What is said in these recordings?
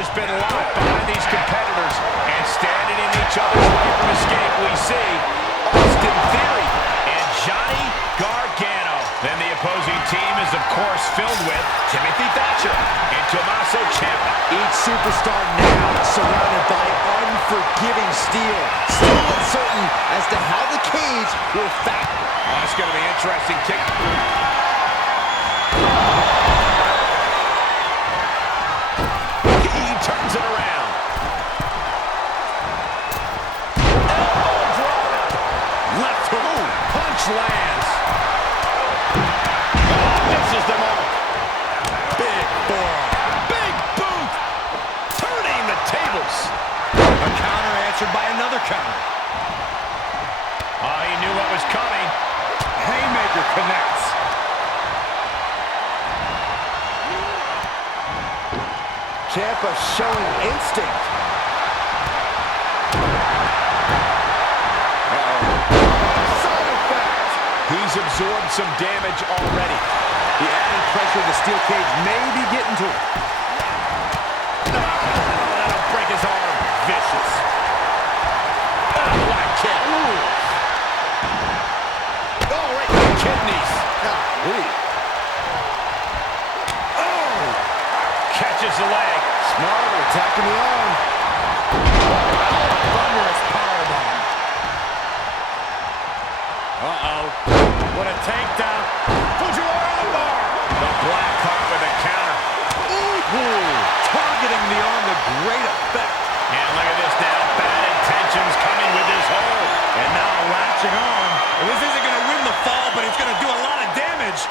has been locked behind these competitors, and standing in each other's way from escape, we see Austin Theory and Johnny Gargano. Then the opposing team is, of course, filled with Timothy Thatcher and Tommaso Ciampa. Each superstar now surrounded by unforgiving steel. Still uncertain as to how the cage will fact. Oh, it's going to be interesting kick. He turns it around. Elbow drop. Left hook. Punch lands. Misses the mark. Big forearm. Big boot. Turning the tables. A counter answered by another counter. Oh, he knew what was coming. Haymaker connects. Ciampa showing instinct. Side effect. He's absorbed some damage already. The added pressure of the steel cage may be getting to him. That'll break his arm. Vicious. Black kick. Oh, right to the kidneys. Oh! Catches the leg. Smart, attacking the arm. Thunderous powerbomb. Uh-oh. What a takedown. Fujiwara bar. The black heart with a counter. Ooh. Targeting the arm with great effect. And look at this now. Bad intentions coming with his hold. And now latching on. Well, this isn't going to win the fall, but it's going to do a lot of damage.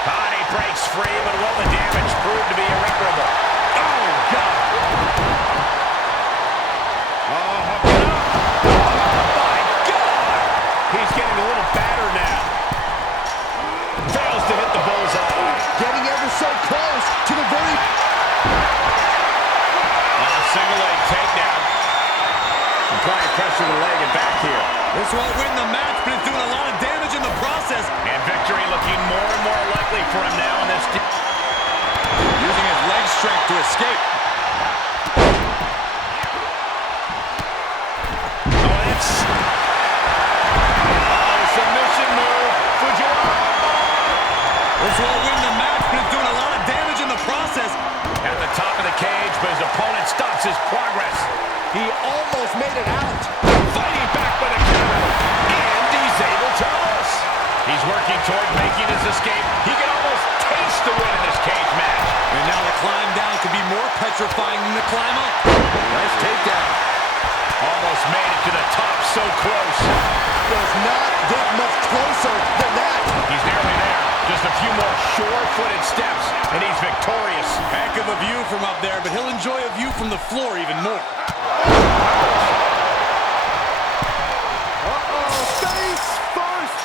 Body breaks free, but will the damage prove to be irreparable? Oh, God. Oh, hook it up. Oh, my God. He's getting a little battered now. Fails to hit the bullseye. Getting ever so close to the very... Single leg takedown. Applying pressure to the leg and back here. This won't win the match, but it's doing a lot of damage in the process. And victory looking more and more likely for him now in this. Using his leg strength to escape. Oh, it's... Oh, submission move. Fujiwara. This won't win the match, but it's doing a lot of damage in the process. At the top of the cage, but his opponent stops his progress. He almost made it out. Fighting back with a counter. And he's able to miss. He's working toward making his escape. He can almost taste the win in this cage match. And now the climb down could be more petrifying than the climb up. Nice takedown. Almost made it to the top, so close. Does not get much closer than that. He's nearly there. Just a few more sure-footed steps, and he's victorious. Heck of a view from up there, but he'll enjoy a view from the floor even more. Face first.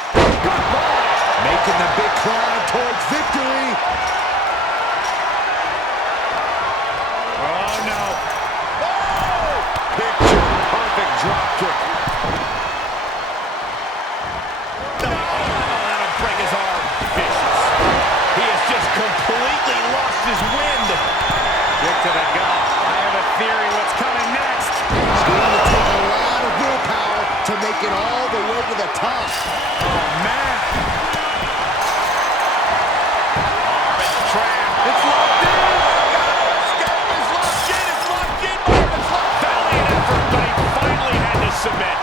Making the big climb towards victory. Oh, no. Oh! Picture-perfect drop kick. That'll break his arm. Vicious. He has just completely lost his wind. Kick to the gut. I have a theory what's coming next. It's going to take a lot of willpower to make it all the way to the top. Oh, man. Arm is trapped. It's locked in. It's locked in. It's locked in. It's locked. Valiant effort, but he finally had to submit.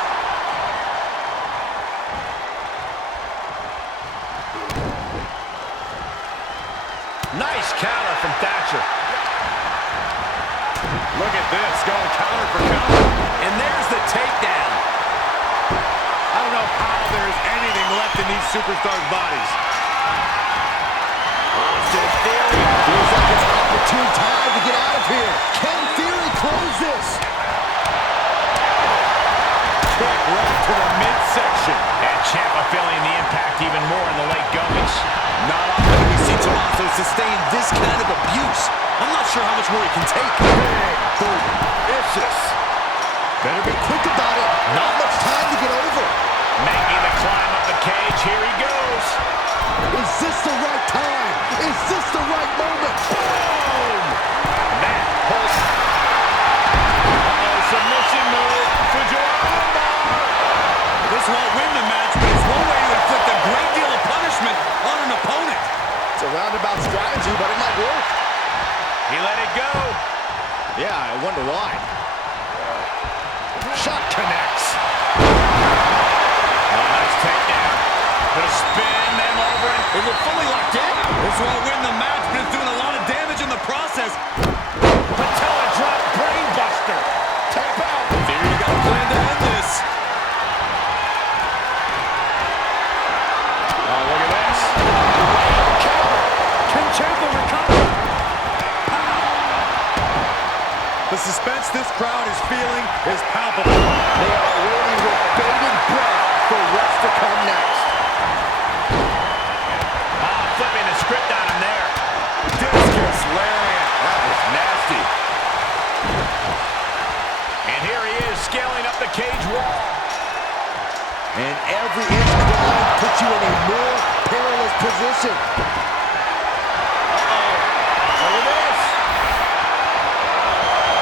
Nice counter from Thatcher. Look at this, going counter for counter. And there's the takedown. I don't know how there's anything left in these superstars' bodies. Austin Theory. Feels like it's an opportune time to get out of here. Can Theory close this? Kick right to the midsection. And Ciampa feeling the impact even more in the late goings. Not often do we see Tommaso sustain this kind of abuse. I'm not sure how much more he can take. Big boot. Vicious. Better be quick about it. Not much time to get over. Making the climb up the cage. Here he goes. Is this the about strategy, but it might work. He let it go. Yeah, I wonder why. Shot connects. Oh, nice takedown. Gonna spin them over. Is it fully locked in? This won't win the match, but it's doing a lot of damage in the process. Patella drop brain buster. Tap out. Theory got a plan to end this. Oh, look at this. Can Ciampa recover? The suspense this crowd is feeling is palpable. They are waiting with bated breath for what's to come next. Flipping the script on him there. Discus lariat. That was nasty. And here he is scaling up the cage wall. And every inch climb puts you in a more perilous position. Look at this.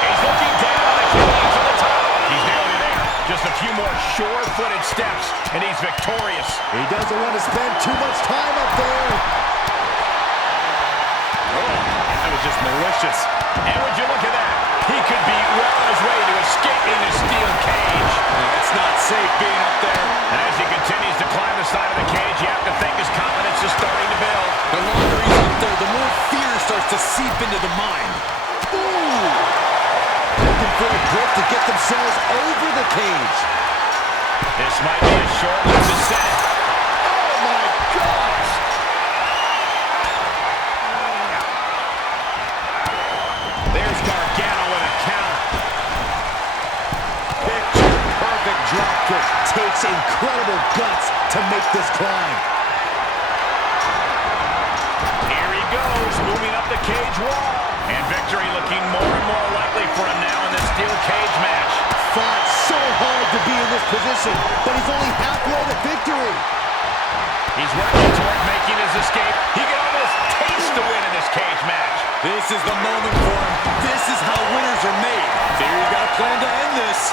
He's looking down and killing to the top. He's nearly there. Just a few more sure-footed steps, and he's victorious. He doesn't want to spend too much time up there. That was just malicious. And would you look at that? He could be well on his way to escaping the steel cage. It's not safe being up there. And as he continues to climb the side of the cage, you have to think his confidence is starting to build. The longer he's up there, the more fear starts to seep into the mind. Ooh! Looking for a grip to get themselves over the cage. This might be a short-lived descent. Oh my gosh! There's Gargano with a counter. Picture-perfect dropkick. Takes incredible guts to make this climb. Here he goes, moving up the cage wall. And victory looking more and more likely for him now in this steel cage match. Fought so hard to be in this position, but he's only halfway to victory. He's working toward making his escape. He can almost taste the win in this cage match. This is the moment for him. This is how winners are made. Theory's got a plan to end this.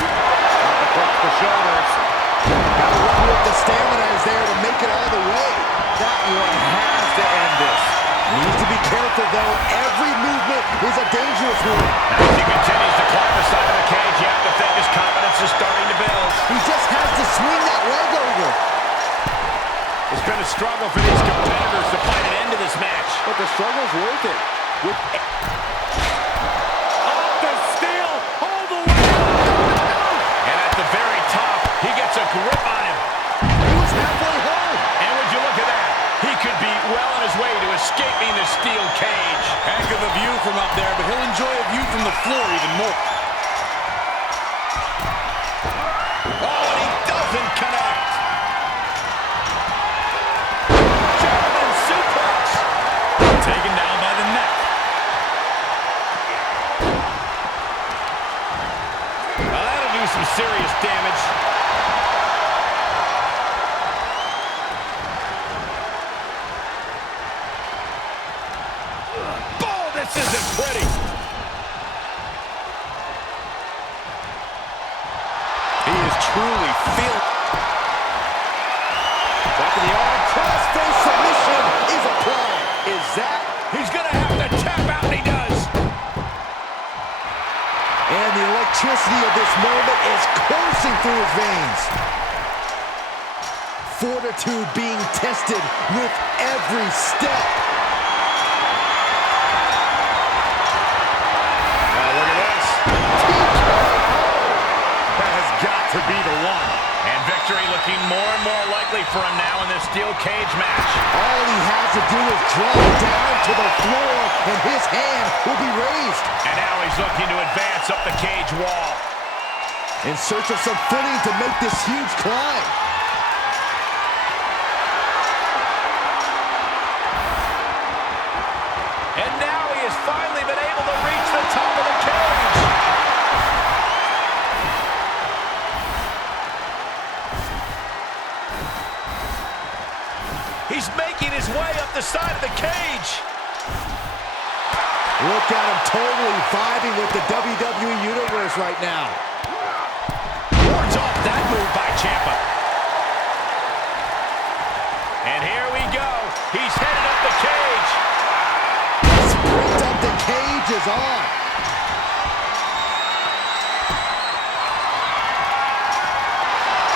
Up across the shoulders. Gotta run with the stamina is there to make it all the way. That one has to end this. Needs to be careful, though. Every movement is a dangerous one. As he continues to climb the side of the cage, you have to think his confidence is starting to build. He just has to swing that leg over. It's been a struggle for these competitors to find an end to this match. But the struggle's worth it. Off the steel, all the way up. And at the very top, he gets a grip on him. He was halfway home. And would you look at that? He could be well on his way to escaping the steel cage. Heck of a view from up there, but he'll enjoy a view from the floor even more. Oh, and he doesn't connect. German suplex. Taken down by the neck. Well, that'll do some serious damage. This isn't pretty. He is truly feeling. Back in the arm. Cross-face submission is applied. Is that? He's going to have to tap out, and he does. And the electricity of this moment is coursing through his veins. Fortitude being tested with every step. To be the one. And victory looking more and more likely for him now in this steel cage match. All he has to do is drop down to the floor, and his hand will be raised. And now he's looking to advance up the cage wall. In search of some footing to make this huge climb. And now he has finally been able to reach the top of the cage. He's making his way up the side of the cage. Look at him totally vibing with the WWE Universe right now. Wards off that move by Ciampa. And here we go.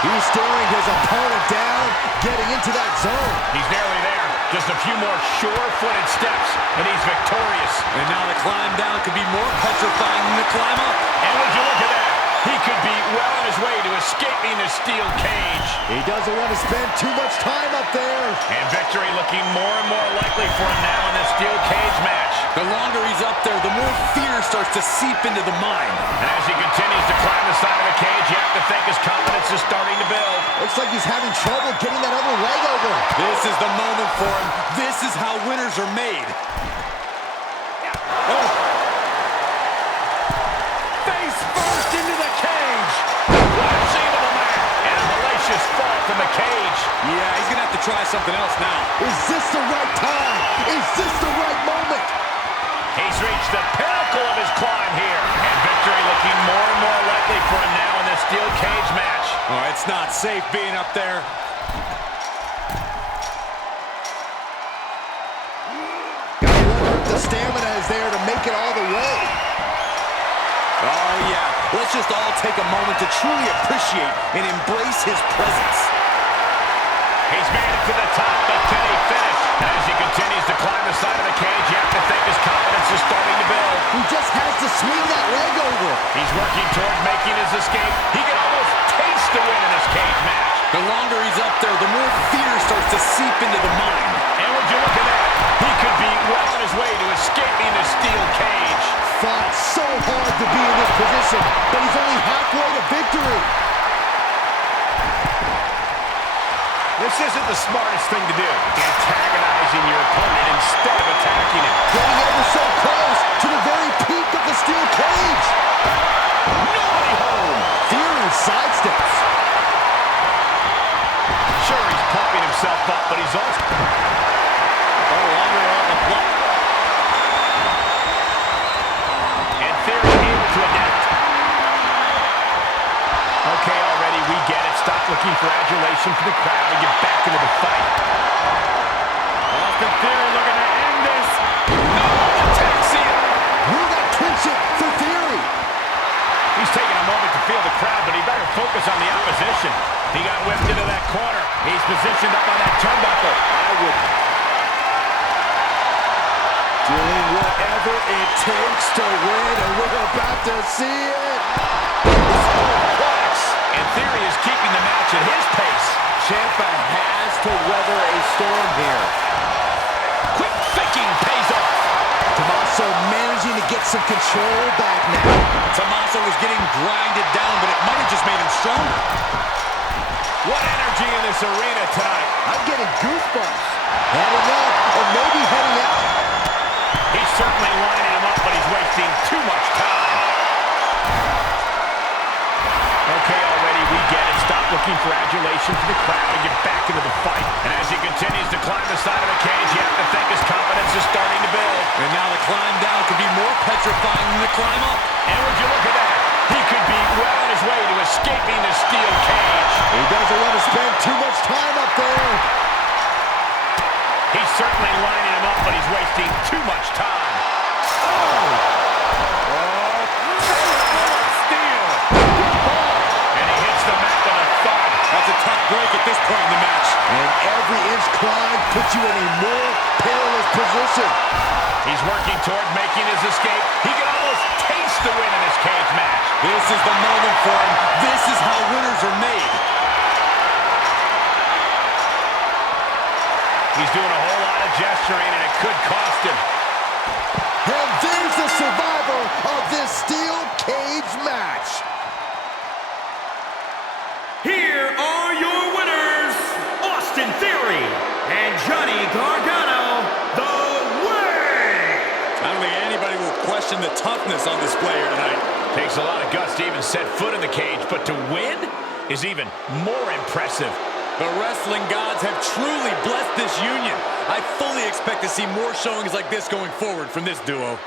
He's staring his opponent down, getting into that zone. He's nearly there. Just a few more sure-footed steps, and he's victorious. And now the climb down could be more petrifying than the climb up. And would you look at that? He could be well on his way to escaping the steel cage. He doesn't want to spend too much time up there. And victory looking more and more likely for him now in this steel cage match. The longer he's up there, the more fear starts to seep into the mind. And as he continues to climb the side of the cage, you have to think his confidence is starting to build. Looks like he's having trouble getting that other leg over. This is the moment for him. This is how winners are made. Oh. Face first into the cage. Collapsing to the mat. And a hellacious fall from the cage. Yeah, he's going to have to try something else now. Is this the right time? Is this the right moment? He's reached the pinnacle of his climb here. And victory looking more and more likely for him now in this steel cage match. Oh, it's not safe being up there. The stamina is there to make it all the way. Oh, yeah. Let's just all take a moment to truly appreciate and embrace his presence. He's made it to the top, but can he finish? And as he continues to climb the side of the cage, you have to think his confidence is starting to build. He just has to swing that leg over. He's working toward making his escape. He can almost taste the win in this cage match. The longer he's up there, the more fear starts to seep into the mind. And would you look at that? He could be well on his way to escaping the steel cage. Fought so hard to be in this position, but he's only halfway to victory. This isn't the smartest thing to do, antagonizing your opponent instead of attacking him. Getting ever so close to the very peak of the steel cage. Nobody home. Theory sidesteps. Sure, he's pumping himself up, but he's also no longer on the block. And Theory able to adapt. Okay, already, we get it. Stop looking for adulation from the crowd and get back into the fight. Austin Theory looking to end this. No, Taxium. Will that clinch it for Theory? He's taking a moment to feel the crowd, but he better focus on the opposition. He got whipped into that corner. He's positioned up on that turnbuckle. I would. Doing whatever it takes to win, and we're about to see it. And Theory is keeping the match at his pace. Ciampa has to weather a storm here. Quick thinking pays off. Tommaso managing to get some control back now. Tommaso was getting grinded down, but it might have just made him stronger. What energy in this arena tonight. I'm getting goosebumps. Heading up, or maybe heading out. He's certainly lining him up, but he's wasting too much time. Okay, already, we get it. Stop looking for adulation from the crowd and get back into the fight. And as he continues to climb the side of the cage, you have to think his confidence is starting to build. And now the climb down could be more petrifying than the climb up. And would you look at that? He could be well on his way to escaping the steel cage. He doesn't want to spend too much time up there. He's certainly lining him up, but he's wasting too much time. Steel. And he hits the mat with a thud. That's a tough break at this point in the match. And every inch climb puts you in a more perilous position. He's working toward making his escape. He can almost taste the win in this cage match. This is the moment for him. This is how winners are made. He's doing a whole lot of gesturing, and it could cost him. And there's the survivor of this steel cage match. Here are your winners, Austin Theory and Johnny Gargano, the way! I don't think anybody will question the toughness on display here tonight. Takes a lot of guts to even set foot in the cage, but to win is even more impressive. The wrestling gods have truly blessed this union. I fully expect to see more showings like this going forward from this duo.